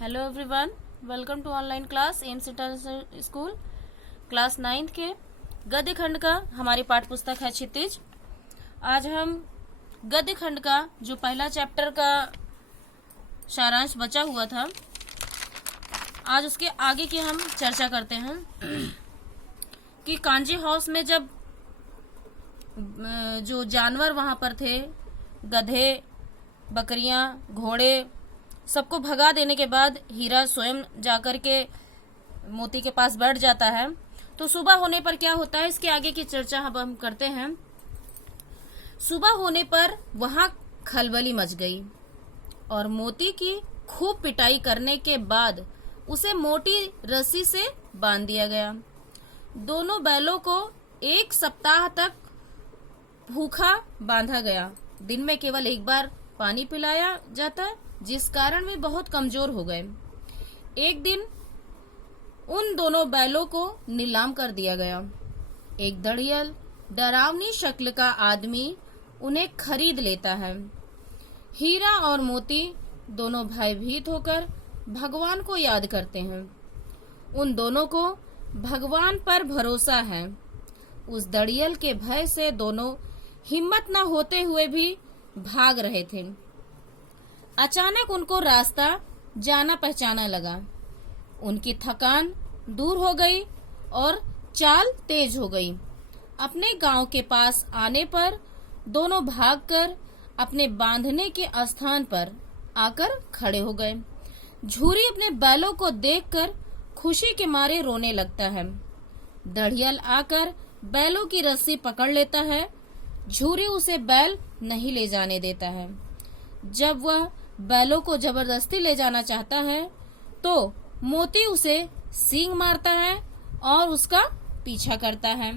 Hello everyone, welcome to online class AIMS international school. Class 9th के गद्य खंड का हमारी पाठ्य पुस्तक है क्षितिज। आज हम गद्य खंड का जो पहला चैप्टर का सारांश बचा हुआ था, आज उसके आगे की हम चर्चा करते हैं कि कांजी हाउस में जब जो जानवर वहां पर थे, गधे, बकरियां, घोड़े, सबको भगा देने के बाद हीरा स्वयं जाकर के मोती के पास बैठ जाता है। तो सुबह होने पर क्या होता है, इसके आगे की चर्चा अब हम करते हैं। सुबह होने पर वहां खलबली मच गई और मोती की खूब पिटाई करने के बाद उसे मोटी रस्सी से बांध दिया गया। दोनों बैलों को 1 सप्ताह तक भूखा बांधा गया। दिन में केवल एक बार पानी पिलाया जाता, जिस कारण वे बहुत कमजोर हो गए। एक दिन उन दोनों बैलों को नीलाम कर दिया गया। एक दड़ियल डरावनी शक्ल का आदमी उन्हें खरीद लेता है। हीरा और मोती दोनों भयभीत होकर भगवान को याद करते हैं। उन दोनों को भगवान पर भरोसा है। उस दड़ियल के भय से दोनों हिम्मत न होते हुए भी भाग रहे थे। अचानक उनको रास्ता जाना पहचाना लगा। उनकी थकान दूर हो गई और चाल तेज हो गई। अपने गांव के पास आने पर दोनों भागकर अपने बांधने के स्थान पर आकर खड़े हो गए। झूरी अपने बैलों को देखकर खुशी के मारे रोने लगता है। दड़ियल आकर बैलों की रस्सी पकड़ लेता है। झूरी उसे बैल नहीं ले जाने देता है। जब वह बैलों को जबरदस्ती ले जाना चाहता है तो मोती उसे सींग मारता है और उसका पीछा करता है।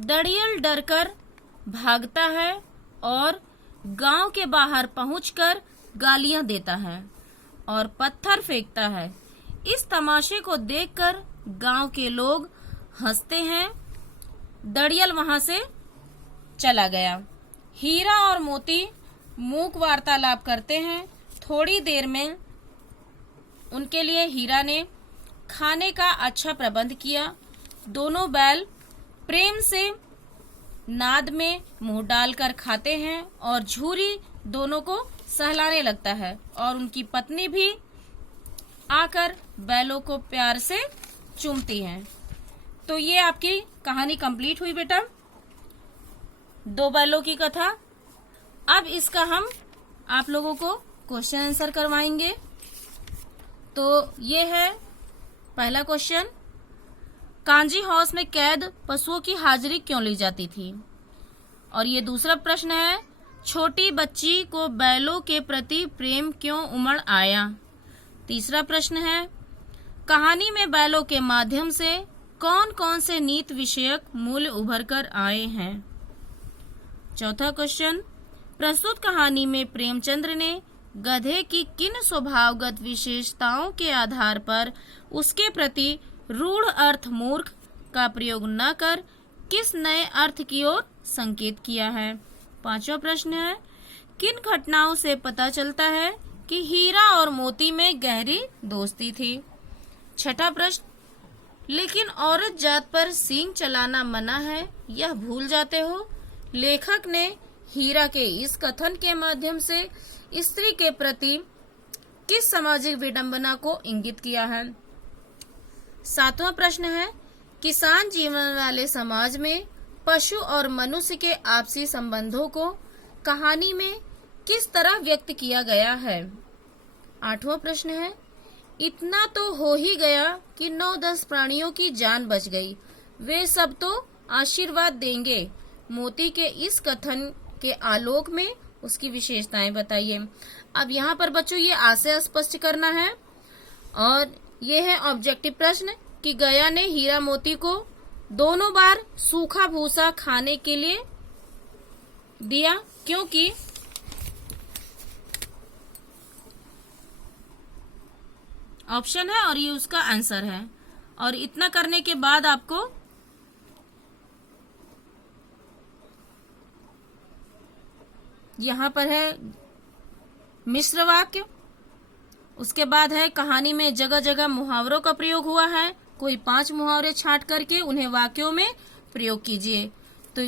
दड़ियल डरकर भागता है और गांव के बाहर पहुंचकर गालियां देता है और पत्थर फेंकता है। इस तमाशे को देखकर गांव के लोग हंसते हैं। दड़ियल वहां से चला गया। हीरा और मोती मूक वार्तालाप करते हैं। थोड़ी देर में उनके लिए हीरा ने खाने का अच्छा प्रबंध किया। दोनों बैल प्रेम से नाद में मुंह डालकर खाते हैं और झूरी दोनों को सहलाने लगता है और उनकी पत्नी भी आकर बैलों को प्यार से चूमती है। तो ये आपकी कहानी कंप्लीट हुई बेटा, 2 बैलों की कथा। अब इसका हम आप लोगों को क्वेश्चन आंसर करवाएंगे। तो ये है पहला क्वेश्चन, कांजी हाउस में कैद पशुओं की हाजिरी क्यों ली जाती थी? और ये दूसरा प्रश्न है, छोटी बच्ची को बैलों के प्रति प्रेम क्यों उमड़ आया? तीसरा प्रश्न है, कहानी में बैलों के माध्यम से कौन कौन से नीति विषयक मूल्य उभर कर आए हैं? चौथा क्वेश्चन, प्रस्तुत कहानी में प्रेमचंद्र ने गधे की किन स्वभावगत विशेषताओं के आधार पर उसके प्रति रूढ़ अर्थ मूर्ख का प्रयोग न कर किस नए अर्थ की ओर संकेत किया है? पांचवा प्रश्न है, किन घटनाओं से पता चलता है कि हीरा और मोती में गहरी दोस्ती थी? छठा प्रश्न, लेकिन औरत जात पर सींग चलाना मना है, यह भूल जाते हो? लेखक ने हीरा के इस कथन के माध्यम से स्त्री के प्रति किस सामाजिक विडंबना को इंगित किया है? सातवां प्रश्न है, किसान जीवन वाले समाज में पशु और मनुष्य के आपसी संबंधों को कहानी में किस तरह व्यक्त किया गया है? आठवां प्रश्न है, इतना तो हो ही गया कि 9-10 प्राणियों की जान बच गई, वे सब तो आशीर्वाद देंगे। मोती के इस कथन के आलोक में उसकी विशेषताएं बताइए। अब यहाँ पर बच्चों ये आशय स्पष्ट करना है और ये है ऑब्जेक्टिव प्रश्न कि गया ने हीरा मोती को दोनों बार सूखा भूसा खाने के लिए दिया, क्योंकि ऑप्शन है और ये उसका आंसर है। और इतना करने के बाद आपको यहाँ पर है मिश्र वाक्य। उसके बाद है कहानी में जगह जगह मुहावरों का प्रयोग हुआ है। कोई 5 मुहावरे छांट करके उन्हें वाक्यों में प्रयोग कीजिए। तो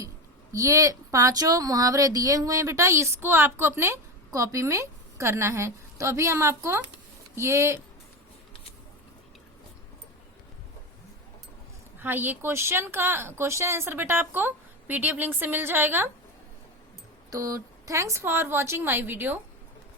ये 5 मुहावरे दिए हुए हैं बेटा, इसको आपको अपने कॉपी में करना है। तो अभी हम आपको ये ये क्वेश्चन आंसर बेटा आपको पीडीएफ लिंक से मिल जाएगा। तो thanks for watching my video.